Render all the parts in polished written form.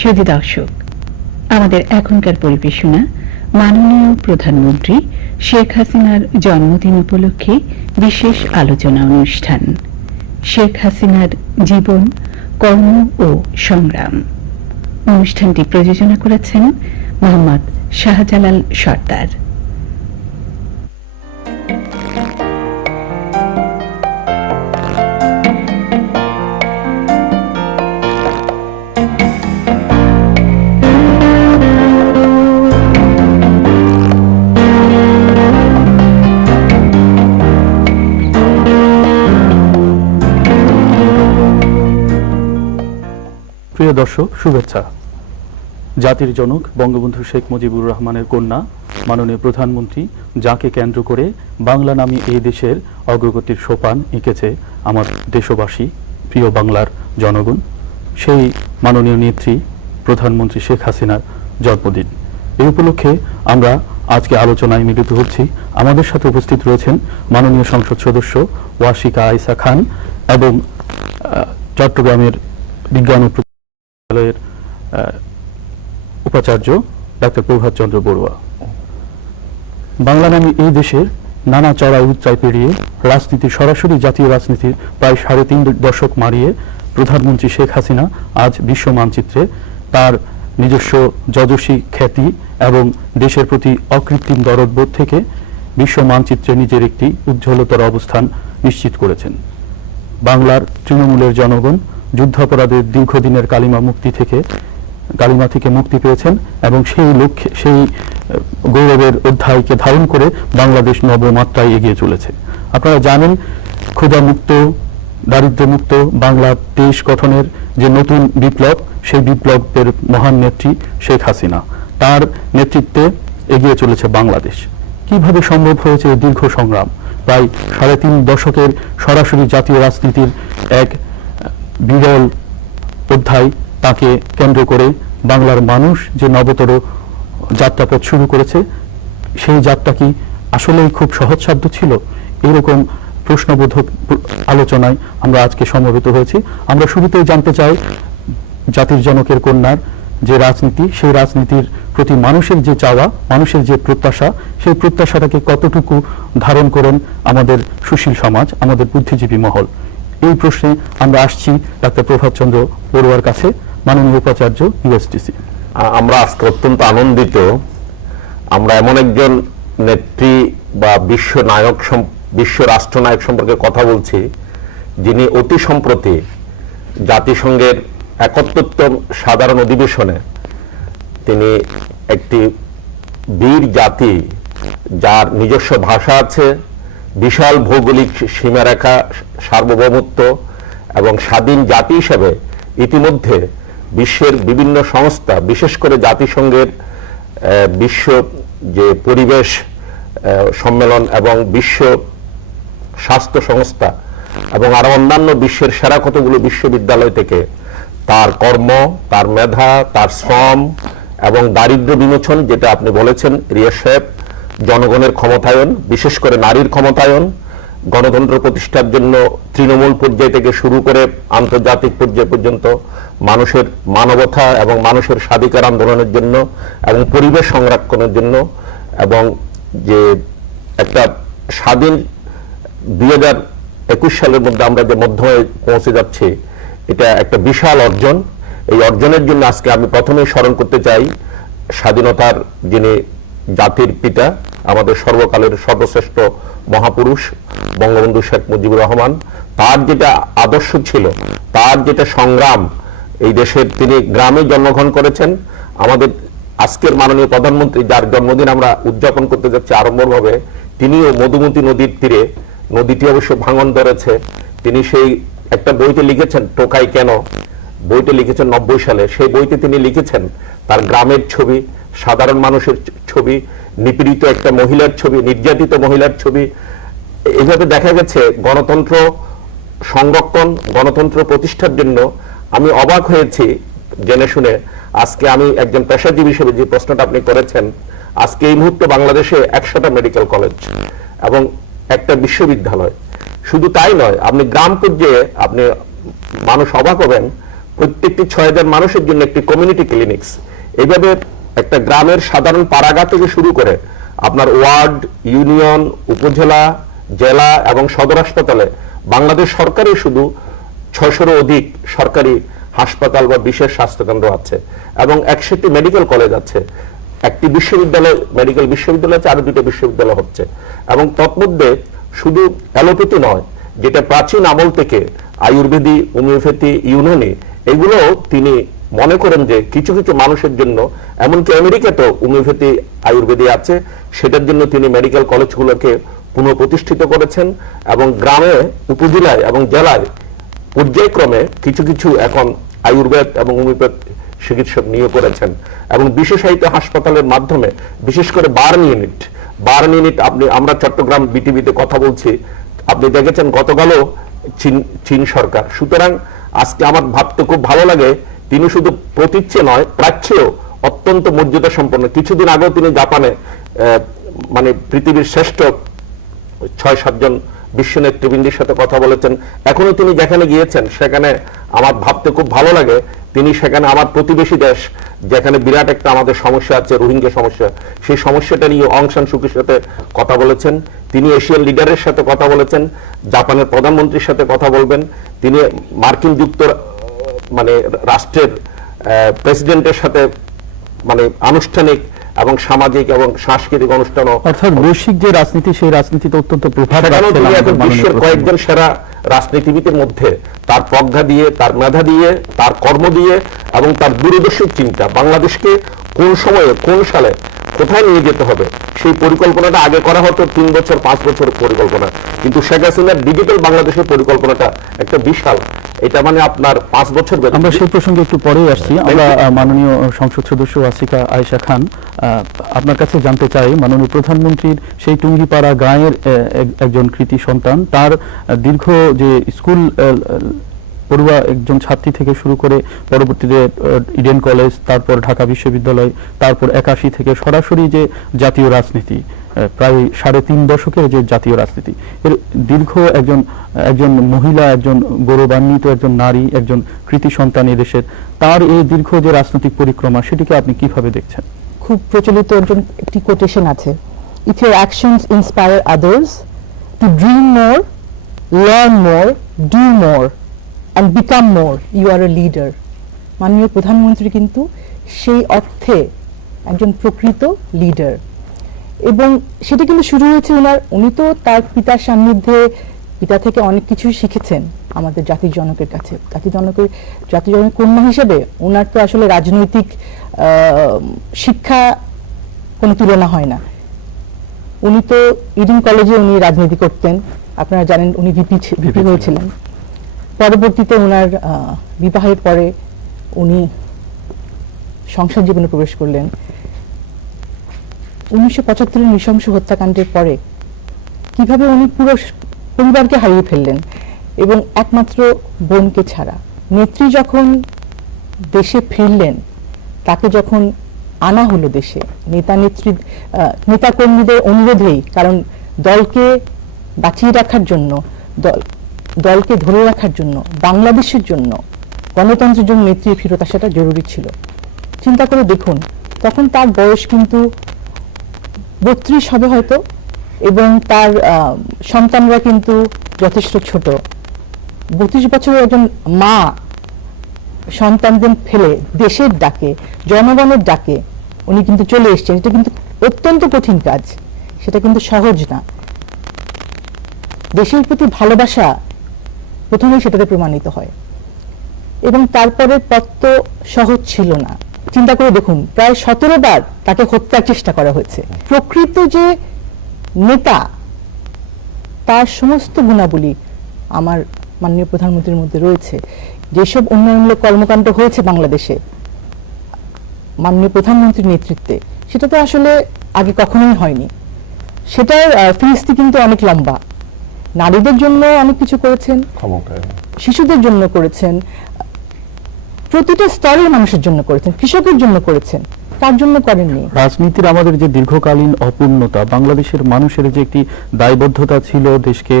সুধী দর্শক, আমাদের এখনকার পরিবেশনা মাননীয় প্রধানমন্ত্রী শেখ হাসিনার জন্মদিন উপলক্ষে বিশেষ আলোচনা অনুষ্ঠান। শেখ হাসিনার জীবন, কর্ম ও সংগ্রাম। অনুষ্ঠানটি প্রযোজনা করেছেন মোহাম্মদ শাহজালাল সর্দার। প্রিয় দর্শক, শুভেচ্ছা। জাতির জনক বঙ্গবন্ধু শেখ মুজিবুর রহমানের কন্যা মাননীয় প্রধানমন্ত্রী, যাকে কেন্দ্র করে বাংলা নামী এই দেশের অগ্রগতির সোপান এঁকেছে আমার দেশবাসী, প্রিয় বাংলার জনগণ, সেই মাননীয় নেত্রী প্রধানমন্ত্রী শেখ হাসিনার জন্মদিন। এই উপলক্ষে আমরা আজকে আলোচনায় মিলিত হচ্ছি। আমাদের সাথে উপস্থিত রয়েছেন মাননীয় সংসদ সদস্য ওয়াশিকা আয়েশা খান এবং চট্টগ্রামের বিজ্ঞান ও উপাচার্য ডাক্তার প্রভাত চন্দ্র বড়ুয়া। বাংলা নামে এই দেশের নানা চড়াই উচ্চাই পেরিয়ে রাজনীতির, সরাসরি জাতীয় রাজনীতির প্রায় ৩.৫ দশক মারিয়ে প্রধানমন্ত্রী শেখ হাসিনা আজ বিশ্ব মানচিত্রে তার নিজস্ব যশস্বী খ্যাতি এবং দেশের প্রতি অকৃত্রিম দরদবোধ থেকে বিশ্ব মানচিত্রে নিজের একটি উজ্জ্বলতর অবস্থান নিশ্চিত করেছেন। বাংলার তৃণমূলের জনগণ যুদ্ধাপরাধের দীর্ঘদিনের কালিমা থেকে মুক্তি পেয়েছেন এবং সেই লক্ষ্যে, সেই গৌরবের অধ্যায়কে ধারণ করে বাংলাদেশ নবমাত্রায় এগিয়ে চলেছে। আপনারা জানেন, ক্ষুধামুক্ত, দারিদ্র্যমুক্ত বাংলা দেশ গঠনের যে নতুন বিপ্লব, সেই বিপ্লবের মহান নেত্রী শেখ হাসিনা, তার নেতৃত্বে এগিয়ে চলেছে বাংলাদেশ। কিভাবে সম্ভব হয়েছে এই দীর্ঘ সংগ্রাম? প্রায় ৩.৫ দশকের সরাসরি জাতীয় রাজনীতির এক বিরল অধ্যায়, তাকে কেন্দ্র করে বাংলার মানুষ যে নবতর যাত্রাপথ শুরু করেছে, সেই যাত্রা কি আসলেই খুব সহজসাধ্য ছিল? এরকম প্রশ্নবোধক আলোচনায় আমরা আজকে সমবেত হয়েছি। আমরা শুরুতেই জানতে চাই, জাতির জনকের কন্যার যে রাজনীতি, সেই রাজনীতির প্রতি মানুষের যে চাওয়া, মানুষের যে প্রত্যাশা, সেই প্রত্যাশাটাকে কতটুকু ধারণ করেন আমাদের সুশীল সমাজ, আমাদের বুদ্ধিজীবী মহল? এই প্রশ্নে আমরা আসছি ডাক্তার প্রভাত চন্দ্র বড়ুয়ার কাছে, মাননীয় উপাচার্য ইউএসটিসি। আমরা আজকে অত্যন্ত আনন্দিত। আমরা এমন একজন নেত্রী বা বিশ্ব রাষ্ট্রনায়ক সম্পর্কে কথা বলছি, যিনি অতি সম্প্রতি জাতিসংঘের ৭১তম সাধারণ অধিবেশনে তিনি একটি বীর জাতি, যার নিজস্ব ভাষা আছে, বিশাল ভৌগোলিক সীমারেখা, সার্বভৌমত্ব এবং স্বাধীন জাতি হিসেবে ইতিমধ্যে বিশ্বের বিভিন্ন সংস্থা, বিশেষ করে জাতিসংঘের বিশ্ব যে পরিবেশ সম্মেলন এবং বিশ্ব স্বাস্থ্য সংস্থা এবং আরো অন্যান্য বিশ্বের সেরা কতগুলো বিশ্ববিদ্যালয় থেকে তার কর্ম, তার মেধা, তার শ্রম এবং দারিদ্র্য বিমোচন, যেটা আপনি বলেছেন, রিয়াশেপ, জনগণের ক্ষমতায়ন, বিশেষ করে নারীর ক্ষমতায়ন, গণতন্ত্র প্রতিষ্ঠার জন্য তৃণমূল পর্যায় থেকে শুরু করে আন্তর্জাতিক পর্যায় পর্যন্ত মানুষের মানবতা এবং মানুষের স্বাধিকার আন্দোলনের জন্য এবং পরিবেশ সংরক্ষণের জন্য, এবং যে একটা স্বাধীন ২০২১ সালের মধ্যে আমরা যে মধ্যমে পৌঁছে যাচ্ছি, এটা একটা বিশাল অর্জন। এই অর্জনের জন্য আজকে আমি প্রথমেই স্মরণ করতে চাই স্বাধীনতার যিনি জাতির পিতা, আমাদের সর্বকালের সর্বশ্রেষ্ঠ মহাপুরুষ বঙ্গবন্ধু শেখ মুজিবুর রহমান। তার যেটা আদর্শ ছিল, তার যেটা সংগ্রাম, এই দেশের তিনি গ্রামে জন্মগ্রহণ করেছেন। আমাদের আজকের মাননীয় প্রধানমন্ত্রী, যার জন্মদিন আমরা উদযাপন করতে যাচ্ছি আড়ম্বরভাবে, তিনিও মধুমতি নদীর তীরে, নদীটি অবশ্য ভাঙন ধরেছে, তিনি সেই একটা বইতে লিখেছেন, টোকাই কেন, বইটা লিখেছেন ৯০ সালে। সেই বইতে তিনি লিখেছেন তার গ্রামের ছবি, সাধারণ মানুষের ছবি, নিপীড়িত একটা মহিলার ছবি, নির্যাতিত মহিলার ছবি। এইভাবে দেখা গেছে গণতন্ত্র সংরক্ষণ, গণতন্ত্র প্রতিষ্ঠার জন্য আমি অবাক হয়েছি জেনে শুনে। আজকে আমি একজন পেশাজীবী হিসেবে যে প্রশ্নটা আপনি করেছেন, আজকে এই মুহূর্তে বাংলাদেশে ১০০টা মেডিকেল কলেজ এবং একটা বিশ্ববিদ্যালয়। শুধু তাই নয়, আপনি গ্রাম পর্যায়ে আপনি মানুষ অবাক হবেন, প্রত্যেকটি 6,000 মানুষের জন্য একটি কমিউনিটি ক্লিনিক্স, এইভাবে একটা গ্রামের সাধারণ পাড়াগা থেকে শুরু করে আপনার ওয়ার্ড, ইউনিয়ন, উপজেলা, জেলা এবং সদর হাসপাতালে বাংলাদেশ সরকারই শুধু 600-এরও অধিক সরকারি হাসপাতাল বা বিশেষ স্বাস্থ্যকেন্দ্র আছে এবং 61টি মেডিকেল কলেজ আছে, একটি বিশ্ববিদ্যালয়, মেডিকেল বিশ্ববিদ্যালয় আছে, আরো 2টা বিশ্ববিদ্যালয় হচ্ছে। এবং তৎমধ্যে শুধু অ্যালোপ্যাথি নয়, যেটা প্রাচীন আমল থেকে আয়ুর্বেদী, হোমিওপ্যাথি, ইউনানি, এগুলো তিনি মনে করেন যে কিছু কিছু মানুষের জন্য, এমনকি আমেরিকাতেও হোমিওপ্যাথি আয়ুর্বেদী আছে, সেটার জন্য তিনি মেডিকেল কলেজগুলোকে পুনঃপ্রতিষ্ঠিত করেছেন এবং গ্রামে, উপজেলায় এবং জেলায় পর্যায়ক্রমে কিছু কিছু এখন আয়ুর্বেদ এবং হোমিওপ্যাথি চিকিৎসক নিয়োগ করেছেন এবং বিশেষায়িত হাসপাতালের মাধ্যমে, বিশেষ করে বার্ন ইউনিট আমরা চট্টগ্রাম বিটিভিতে কথা বলছি, আপনি দেখেছেন গতকালও চীন সরকার। সুতরাং আজকে আমার ভাবতে খুব ভালো লাগে, তিনি শুধু প্রতীচ্যে নয়, প্রাচ্যেও অত্যন্ত মর্যাদা সম্পন্ন। কিছুদিন আগেও তিনি জাপানে মানে পৃথিবীর শ্রেষ্ঠ 6-7 জন বিশ্ব নেতৃবৃন্দের সাথে কথা বলেছেন। এখনো তিনি যেখানে গিয়েছেন সেখানে আমার ভাবতে খুব ভালো লাগে, তিনি সেখানে আমার প্রতিবেশী দেশ, যেখানে বিরাট একটা আমাদের সমস্যা আছে, রোহিঙ্গা সমস্যা, সেই সমস্যাটা নিয়ে অং সান সুকির সাথে কথা বলেছেন। তিনি এশিয়ান লিডারের সাথে কথা বলেছেন, জাপানের প্রধানমন্ত্রীর সাথে কথা বলবেন, তিনি মার্কিন মানে রাষ্ট্রের প্রেসিডেন্টের সাথে মানে আনুষ্ঠানিক এবং সামাজিক এবং সাংস্কৃতিক অনুষ্ঠানও, অর্থাৎ বৈশ্বিক যে রাজনীতি, সেই রাজনীতিতে অত্যন্ত প্রভাব রাখছেন বিশ্বের কয়েকজন সেরা রাজনীতিবিদের মধ্যে তার প্রজ্ঞা দিয়ে, তার মেধা দিয়ে, তার কর্ম দিয়ে এবং তার দূরদর্শী চিন্তা, বাংলাদেশকে কোন সময়ে, কোন সালে কোথায় নিয়ে যেতে হবে সেই পরিকল্পনাটা আগে করা হতো 3 বছর 5 বছর পরিকল্পনা, কিন্তু শেখ হাসিনার ডিজিটাল বাংলাদেশের পরিকল্পনাটা একটা বিশাল, এটা মানে আপনার 5 বছর। আমরা সেই প্রসঙ্গে একটু পরেই আসছি। আমরা মাননীয় সংসদ সদস্য আসিকা আয়েশা খান, আপনার কাছে জানতে চাই, মাননীয় প্রধানমন্ত্রীর সেই টুঙ্গিপাড়া গাঁয়ের একজন কৃতি সন্তান, তার দীর্ঘ যে স্কুল পড়ুয়া একজন ছাত্রী থেকে শুরু করে পরবর্তীতে ইডেন কলেজ, তারপর ঢাকা বিশ্ববিদ্যালয়, তারপর 81 থেকে সরাসরি যে জাতীয় রাজনীতি, প্রায় 3.5 দশকের যে জাতীয় রাজনীতি, এর দীর্ঘ একজন মহিলা, একজন গৌরবান্বিত একজন নারী, একজন কৃতি সন্তান এদেশের, তার এই দীর্ঘ যে রাজনৈতিক পরিক্রমা, সেটিকে আপনি কিভাবে দেখছেন? খুব প্রচলিত একটি কোটেশন আছে, if your actions inspire others to dream more, learn more, do more and become more, you are a leader. মাননীয় প্রধানমন্ত্রী কিন্তু সেই অর্থে একজন প্রকৃত লিডার, এবং সেটা কিন্তু শুরু হয়েছে উনি তো তার পিতার সান্নিধ্যে, পিতা থেকে অনেক কিছু শিখেছেন আমাদের জাতির জনকের কাছে। জাতির জনকের কন্যা হিসেবে ওনার তো আসলে রাজনৈতিক শিক্ষা কোনো তুলনা হয় না। উনি তো ইডেন কলেজে উনি রাজনীতি করতেন, আপনারা জানেন উনি ভিপি হয়েছিলেন। পরবর্তীতে ওনার বিবাহের পরে উনি সংসার জীবনে প্রবেশ করলেন। 1975 নৃশংস হত্যাকাণ্ডের পরে কিভাবে উনি পুরো পরিবারকে হারিয়ে ফেললেন এবং একমাত্র বোনকে ছাড়া। নেত্রী যখন দেশে ফিরলেন, তাকে যখন আনা হলো দেশে নেতা কর্মীদের অনুরোধেই, কারণ দলকে বাঁচিয়ে রাখার জন্য, দলকে ধরে রাখার জন্য, বাংলাদেশের জন্য, গণতন্ত্রের জন্য নেত্রী ফেরত আসাটা জরুরি ছিল। চিন্তা করে দেখুন, তখন তার বয়স কিন্তু 32 হবে হয়তো, এবং তার সন্তানরা কিন্তু যথেষ্ট ছোট। 32 বছরের একজন মা সন্তানদের ফেলে দেশের ডাকে, জনগণের ডাকে উনি কিন্তু চলে এসেছেন। এটা কিন্তু অত্যন্ত কঠিন কাজ, সেটা কিন্তু সহজ না। দেশের প্রতি ভালোবাসা প্রথমেই সেটাতে প্রমাণিত হয়, এবং তারপরে পথ তো সহজ ছিল না। চিন্তা করে দেখুন, প্রায় 17 বার তাকে হত্যার চেষ্টা করা হয়েছে। প্রকৃত যে নেতা, তার সমস্ত গুণাবলী আমার মাননীয় প্রধানমন্ত্রীর মধ্যে রয়েছে। যেসব উন্নয়নমূলক কর্মকাণ্ড হয়েছে বাংলাদেশে মাননীয় প্রধানমন্ত্রীর নেতৃত্বে, সেটা তো আসলে আগে কখনোই হয়নি। সেটার ফিরিস্তি কিন্তু অনেক লম্বা। নারীদের জন্য অনেক কিছু করেছেন, শিশুদের জন্য করেছেন, প্রতিটা স্তরের মানুষের জন্য করেছেন, কৃষকের জন্য করেছেন। কার জন্য করেননি? রাজনীতির আমাদের যে দীর্ঘকালীন অপূর্ণতা, বাংলাদেশের মানুষের যে একটি দায়বদ্ধতা ছিল দেশকে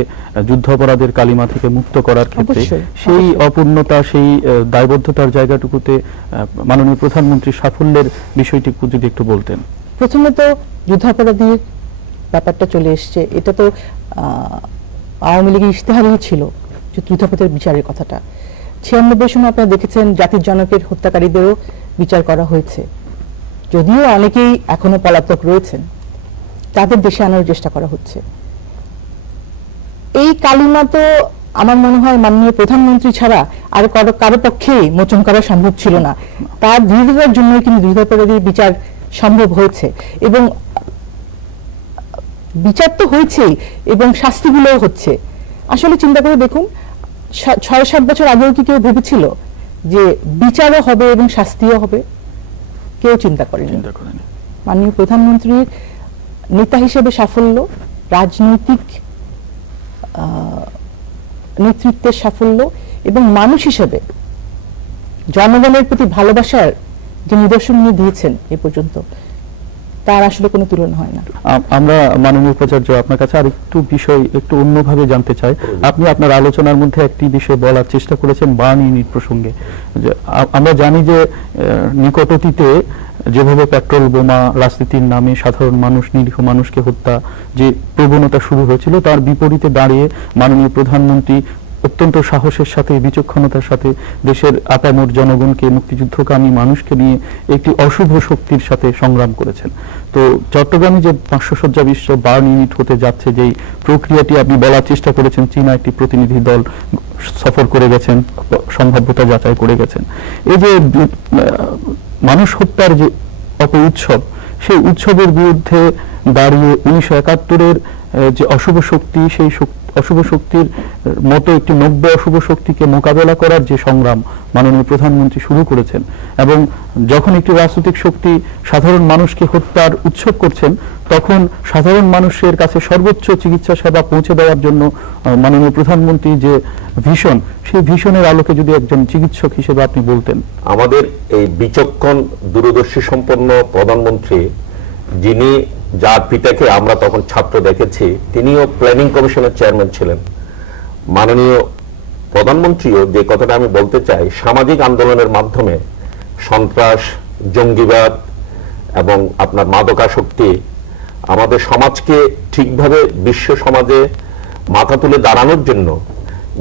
যুদ্ধাপরাধের কালিমা থেকে মুক্ত করার ক্ষেত্রে, অবশ্যই, সেই অবশ্যই। অপূর্ণতা, সেই দায়বদ্ধতার জায়গাটুকুতে মাননীয় প্রধানমন্ত্রীর সাফল্যের বিষয়টি যদি একটু বলতেন। প্রথমত যুদ্ধাপরাধীর ব্যাপারটা চলে এসছে, এটা তো আওয়ামী লীগের ইশতেহারেই ছিল যে যুদ্ধাপরাধের বিচারের কথাটা। 96 সময় আপনারা দেখেছেন জাতির জনকের হত্যাকারীদেরও বিচার করা হয়েছে, যদিও অনেকেই এখনো পলাতক রয়েছেন, তাদের দেশে আনার চেষ্টা করা হচ্ছে। এই কালিমা তো আমার মনে হয় মাননীয় প্রধানমন্ত্রী ছাড়া আর কারো পক্ষেই মোচন করা সম্ভব ছিল না। তার দৃঢ়তার জন্যই কিন্তু যুদ্ধাপরাধীর বিচার সম্ভব হয়েছে, এবং বিচার তো হয়েছেই এবং শাস্তিগুলোও হচ্ছে। আসলে চিন্তা করে দেখুন, 6-7 বছর আগেও কি কেউ ভেবেছিল যে বিচারও হবে এবং শাস্তিও হবে? কেউ চিন্তা করেনি। মাননীয় প্রধানমন্ত্রীর নেতা হিসেবে সাফল্য, রাজনৈতিক নেতৃত্বের সাফল্য এবং মানুষ হিসেবে জনগণের প্রতি ভালোবাসার যে নিদর্শন উনি দিয়েছেন এ পর্যন্ত, তার আসলে কোনো তুলনা হয় না। আমরা মাননীয় উপাচার্য আপনার কাছে আর একটু বিষয় একটু অন্যভাবে জানতে চাই। আপনি আপনার আলোচনার মধ্যে একটি বিষয় বলার চেষ্টা করেছেন বার্ন ইউনিট প্রসঙ্গে। যে আমরা জানি যে নিকট অতীতে যেভাবে পেট্রোল বোমা রাজনীতির নামে সাধারণ মানুষ, নিরীহ মানুষকে হত্যা যে প্রবণতা শুরু হয়েছিল, তার বিপরীতে দাঁড়িয়ে মাননীয় প্রধানমন্ত্রী অত্যন্ত সাহসের সাথে, বিচক্ষণতার সাথে দেশের আপামর জনগণকে, মুক্তিযুদ্ধকামী মানুষকে নিয়ে একটি অশুভ শক্তির সাথে সংগ্রাম করেছেন। তো চট্টগ্রামে যে 500 শয্যা বিশিষ্ট বার্ন ইউনিট হতে যাচ্ছে, যেই প্রক্রিয়াটি আপনি বলার চেষ্টা করেছেন, চীনা একটি প্রতিনিধি দল সফর করে গেছেন, সম্ভাব্যতা যাচাই করে গেছেন। এই যে মানুষ হত্যার যে উৎসব, সেই উৎসবের বিরুদ্ধে দাঁড়িয়ে 1971-এর যে অশুভ শক্তি, সেই অশুভ শক্তির মতো একটি নব্য অশুভ শক্তিকে মোকাবেলা করার যে সংগ্রাম মাননীয় প্রধানমন্ত্রী শুরু করেছেন, এবং যখন একটি রাজনৈতিক শক্তি সাধারণ মানুষকে হত্যার উৎসব করছেন, তখন সাধারণ মানুষের কাছে সর্বোচ্চ চিকিৎসা সেবা পৌঁছে দেওয়ার জন্য মাননীয় প্রধানমন্ত্রী যে ভিশন, সেই ভিশনের আলোকে যদি একজন চিকিৎসক হিসেবে আপনি বলতেন। আমাদের এই বিচক্ষণ দূরদর্শী সম্পন্ন প্রধানমন্ত্রী, যিনি, যার পিতাকে আমরা তখন ছাত্র দেখেছি, তিনিও প্ল্যানিং কমিশনের চেয়ারম্যান ছিলেন। মাননীয় প্রধানমন্ত্রীও, যে কথাটা আমি বলতে চাই, সামাজিক আন্দোলনের মাধ্যমে সন্ত্রাস, জঙ্গিবাদ এবং আপনার মাদকাসক্তি আমাদের সমাজকে ঠিকভাবে বিশ্ব সমাজে মাথা তুলে দাঁড়ানোর জন্য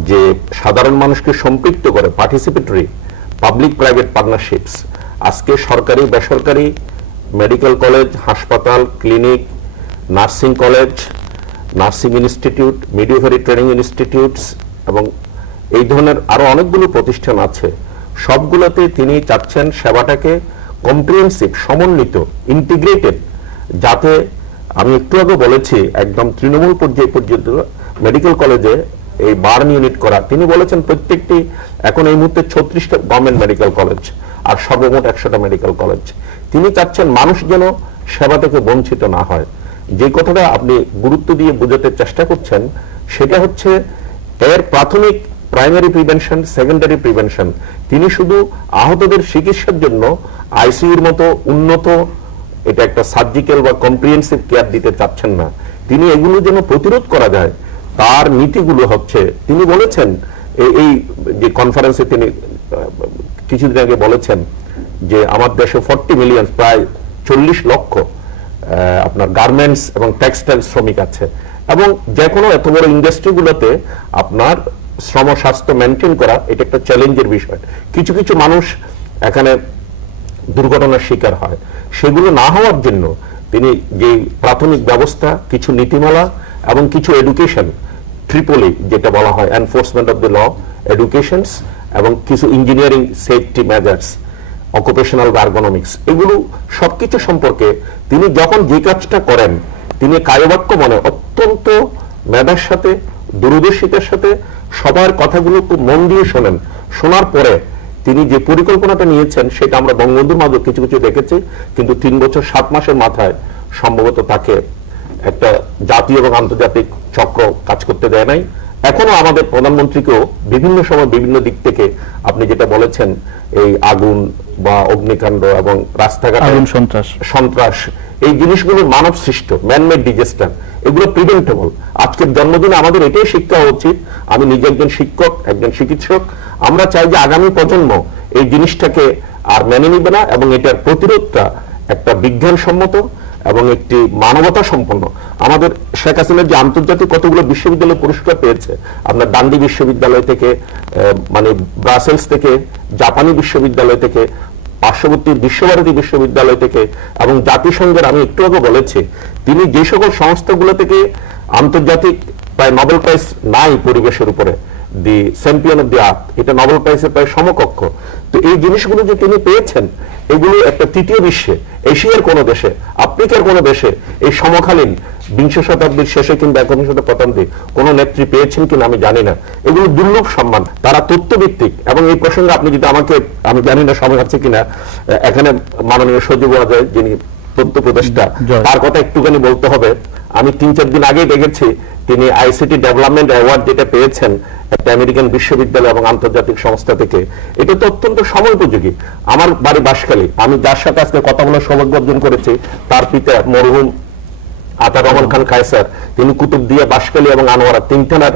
যে সাধারণ মানুষকে সম্পৃক্ত করে পার্টিসিপেটরি পাবলিক প্রাইভেট পার্টনারশিপস, আজকে সরকারি বেসরকারি মেডিকেল কলেজ, হাসপাতাল, clinic, nursing college, nursing institute, midwifery training institutes এবং এই ধরনের আরো অনেকগুলো প্রতিষ্ঠান আছে। সবগুলোতে তিনি চাচ্ছেন সেবাটাকে কম্প্রিহেনসিভ, সমন্বিত, ইন্টিগ্রেটেড, যাতে আমি একটু আগে বলেছি একদম তৃণমূল পর্যায় পর্যন্ত মেডিকেল কলেজে এই বার্ন ইউনিট করা। তিনি বলেছেন প্রত্যেকটি, এখন এই মুহূর্তে 36টা গভর্নমেন্ট মেডিকেল কলেজ আর সর্বমোট 100টা মেডিকেল কলেজ। তিনি চাচ্ছেন মানুষ যেন সেবা থেকে বঞ্চিত না হয়। যে কথাটা আপনি গুরুত্ব দিয়ে বোঝাতে চেষ্টা করছেন, সেটা হচ্ছে এর প্রাথমিক প্রাইমারি প্রিভেনশন, সেকেন্ডারি প্রিভেনশন। তিনি শুধু আহতদের চিকিৎসার জন্য আইসিইউর মতো উন্নত, এটা একটা সার্জিক্যাল বা কম্প্রিহেনসিভ কেয়ার দিতে চাচ্ছেন না। তিনি এগুলো যেন প্রতিরোধ করা যায়, তার নীতিগুলো হচ্ছে, তিনি বলেছেন এই যে কনফারেন্সে তিনি কিছুদিন আগে বলেছেন যে আমার দেশে 40 মিলিয়ন, প্রায় 40 লক্ষ আপনার গার্মেন্টস এবং টেক্সটাইল শ্রমিক আছে, এবং যে কোনো এত বড় ইন্ডাস্ট্রিগুলোতে আপনার শ্রম স্বাস্থ্য মেনটেন করা এটা একটা চ্যালেঞ্জের বিষয়। কিছু কিছু মানুষ এখানে দুর্ঘটনার শিকার হয়, সেগুলো না হওয়ার জন্য তিনি যে প্রাথমিক ব্যবস্থা, কিছু নীতিমালা এবং কিছু এডুকেশন, ট্রিপলি যেটা বলা হয় enforcement of the law, educations এবং কিছু engineering safety measures, occupational ergonomics, এগুলো সবকিছু সম্পর্কে তিনি যখন যে কাজটা করেন, তিনি কায়বাক্য মনে অত্যন্ত মেধার সাথে, দূরদর্শিতার সাথে সবার কথাগুলো খুব মন দিয়ে শোনেন। শোনার পরে তিনি যে পরিকল্পনাটা নিয়েছেন সেটা আমরা বঙ্গবন্ধুর মাঝে কিছু কিছু দেখেছি, কিন্তু 3 বছর 7 মাসের মাথায় সম্ভবত তাকে একটা জাতীয় এবং আন্তর্জাতিক চক্র কাজ করতে দেয় নাই, এখনো আমাদের প্রধানমন্ত্রীকেও বিভিন্ন সময় বিভিন্ন দিক থেকে আপনি যেটা বলেছেন এই আগুন বা অগ্নিকাণ্ড এবং রাস্তাঘাটে আগুন সন্ত্রাস এই জিনিসগুলো মানব সৃষ্ট ম্যানমেড ডিজাস্টার, এগুলো প্রিভেন্টেবল। আজকের জন্মদিনে আমাদের এটাই শিক্ষা উচিত। আমি নিজে একজন শিক্ষক, একজন চিকিৎসক, আমরা চাই যে আগামী প্রজন্ম এই জিনিসটাকে আর মেনে নিবে না এবং এটার প্রতিরোধটা একটা বিজ্ঞানসম্মত এবং একটি মানবতা সম্পন্ন। আমাদের শেখ হাসিনার যে আন্তর্জাতিক কতগুলো বিশ্ববিদ্যালয় পুরস্কার পেয়েছে, আপনার ডান্ডি বিশ্ববিদ্যালয় থেকে, মানে ব্রাসেলস থেকে, জাপানি বিশ্ববিদ্যালয় থেকে, পার্শ্ববর্তী বিশ্বভারতী বিশ্ববিদ্যালয় থেকে এবং জাতিসংঘের, আমি একটু আগে বলেছি, তিনি যে সকল সংস্থাগুলো থেকে আন্তর্জাতিক প্রায় নোবেল প্রাইজ নাই পরিবেশের উপরে, দি চ্যাম্পিয়ন অফ দি আর্থ, এটা নোবেল প্রাইজের প্রায় সমকক্ষ। তো এই জিনিসগুলো যে তিনি পেয়েছেন, এগুলো একটা তৃতীয় বিশ্বে, এশিয়ার কোন দেশে, আফ্রিকার কোন দেশে এই সমকালীন বিংশ শতাব্দীর শেষে কিংবা 21 শতাব্দী কোন নেত্রী পেয়েছেন কিনা আমি জানি না। এগুলো দুর্লভ সম্মান, তারা তথ্যভিত্তিক। এবং এই প্রসঙ্গে আপনি যদি আমাকে, আমি জানি না সময় আছে কিনা, এখানে মাননীয় সজীব ওয়াজেদ যিনি তথ্য উপদেষ্টা, তার কথা একটুখানি বলতে হবে। আমি 3-4 দিন আগেই দেখেছি তিনি আইসিটি ডেভেলপমেন্ট অ্যাওয়ার্ড যেটা পেয়েছেন একটা আমেরিকান বিশ্ববিদ্যালয় এবং আন্তর্জাতিক সংস্থা থেকে, এটা তো অত্যন্ত সময়োপযোগী। আমার বাড়ি বাঁশখালী, আমি যার সাথে আজকে কথা বলার সৌভাগ্য অর্জন করেছি, তার পিতা মরহুম আতার রহমান খান কায়সার, তিনি কুতুবদিয়া, বাঁশখালী এবং আনোয়ারা 3 থানার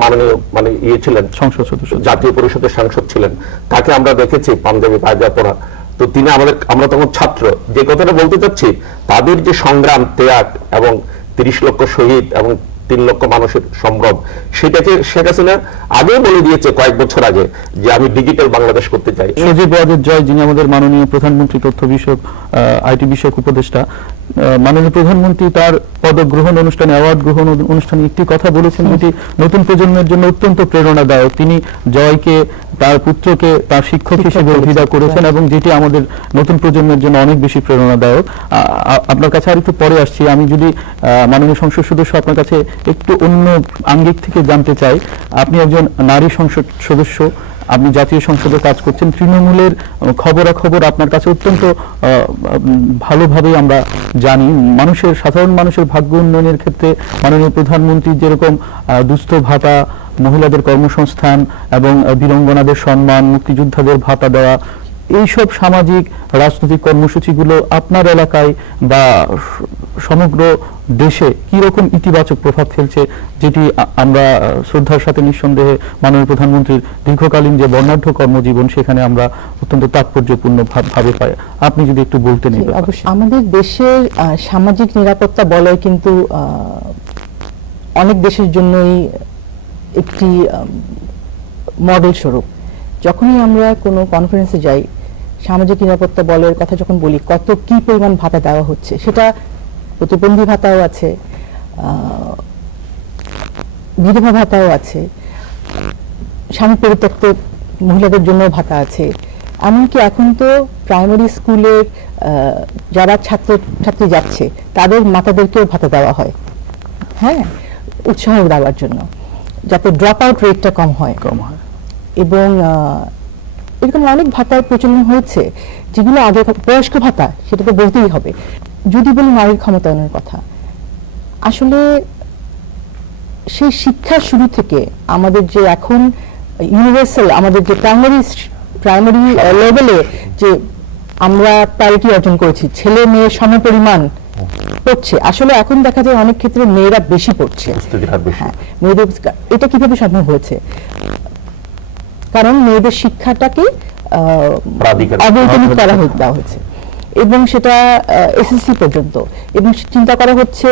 মাননীয় মানে ইয়ে ছিলেন, সংসদ সদস্য, জাতীয় পরিষদের সাংসদ ছিলেন। তাকে আমরা দেখেছি পাঞ্জাবি পায়জামা পরা। তো তিনি আমরা তখন ছাত্র। যে কথাটা বলতে চাচ্ছি, তাদের যে সংগ্রাম, ত্যাগ এবং 30 লক্ষ শহীদ এবং 3 লক্ষ মানুষের সম্ভ্রম, সেটাকে শেখ হাসিনা আগেই বলে দিয়েছে কয়েক বছর আগে যে আমি ডিজিটাল বাংলাদেশ করতে চাই। সজীব ওয়াজেদ জয়, যিনি আমাদের মাননীয় প্রধানমন্ত্রী তথ্য বিষয়ক আইটি বিষয়ক উপদেষ্টা, মাননীয় প্রধানমন্ত্রী তার পদক গ্রহণ অনুষ্ঠানে, অ্যাওয়ার্ড গ্রহণ অনুষ্ঠানে একটি কথা বলেছেন যেটি নতুন প্রজন্মের জন্য অত্যন্ত প্রেরণাদায়ক। তিনি জয়কে, তার পুত্রকে তার শিক্ষক হিসেবে অভিধা করেছেন এবং যেটি আমাদের নতুন প্রজন্মের জন্য অনেক বেশি প্রেরণাদায়ক। আপনার কাছে আর একটু পরে আসছি। আমি যদি মাননীয় সংসদ সদস্য আপনার কাছে একটু অন্য আঙ্গিক থেকে জানতে চাই, আপনি একজন নারী সংসদ সদস্য, আপনি জাতীয় সংসদে কাজ করছেন, তৃণমূলের খবরাখবর আপনার কাছে অত্যন্ত ভালোভাবেই আমরা জানি। সাধারণ মানুষের ভাগ্য উন্নয়নের ক্ষেত্রে মাননীয় প্রধানমন্ত্রী যেরকম দুস্থ ভাতা, মহিলাদের কর্মসংস্থান এবং বীরাঙ্গনাদের সম্মান, মুক্তিযোদ্ধাদের ভাতা দেওয়া, এইসব সামাজিক রাজনৈতিক কর্মসূচিগুলো আপনার এলাকায় বা সমগ্র দেশে কি রকম ইতিবাচক প্রভাব ফেলছে, যেটি আমরা শ্রদ্ধার সাথে নিঃসন্দেহে মাননীয় প্রধানমন্ত্রীর দীর্ঘকালীন যে বর্ণাঢ্য কর্মজীবন, সেখানে আমরা অত্যন্ত তাৎপর্যপূর্ণ ভাবে পাই। আপনি যদি একটু বলতেন। অবশ্যই আমাদের দেশের সামাজিক নিরাপত্তা বলয় কিন্তু অনেক দেশের জন্যই একটি মডেল স্বরূপ। যখনই আমরা কোনো কনফারেন্সে যাই, সামাজিক নিরাপত্তা বলয়ের কথা যখন বলি, কত কি পরিমাণ ভাতা দেওয়া হচ্ছে, সেটা প্রতিবন্ধী ভাতাও আছে, বিধবা ভাতাও আছে, স্বামী পরিত্যক্ত মহিলাদের জন্য ভাতা আছে। এমনকি এখন তো প্রাইমারি স্কুলের যারা ছাত্রছাত্রী যাচ্ছে তাদের মাতাদেরকেও ভাতা দেওয়া হয়, হ্যাঁ, উৎসাহ দেওয়ার জন্য, যাতে ড্রপ আউট রেটটা কম হয়। এবং এরকম অনেক ভাতার প্রচলন হয়েছে যেগুলো আগে, বয়স্ক ভাতা, সেটা তো বলতেই হবে। যদি বলি নারীর ক্ষমতায়নের কথা, আসলে সেই শিক্ষার শুরু থেকে আমাদের যে এখন ইউনিভার্সাল, আমাদের যে প্রাইমারি লেভেলে যে আমরা প্যারিটি অর্জন করেছি, ছেলে মেয়ে সমপরিমাণ পড়ছে। আসলে এখন দেখা যায় অনেক ক্ষেত্রে মেয়েরা বেশি পড়ছে। হ্যাঁ, মেয়েদের এটা কিভাবে সম্ভব হয়েছে? কারণ মেয়েদের শিক্ষাটাকে অবৈতনিক করা দেওয়া হয়েছে এবং সেটা এসএসসি পর্যন্ত, এবং চিন্তা করা হচ্ছে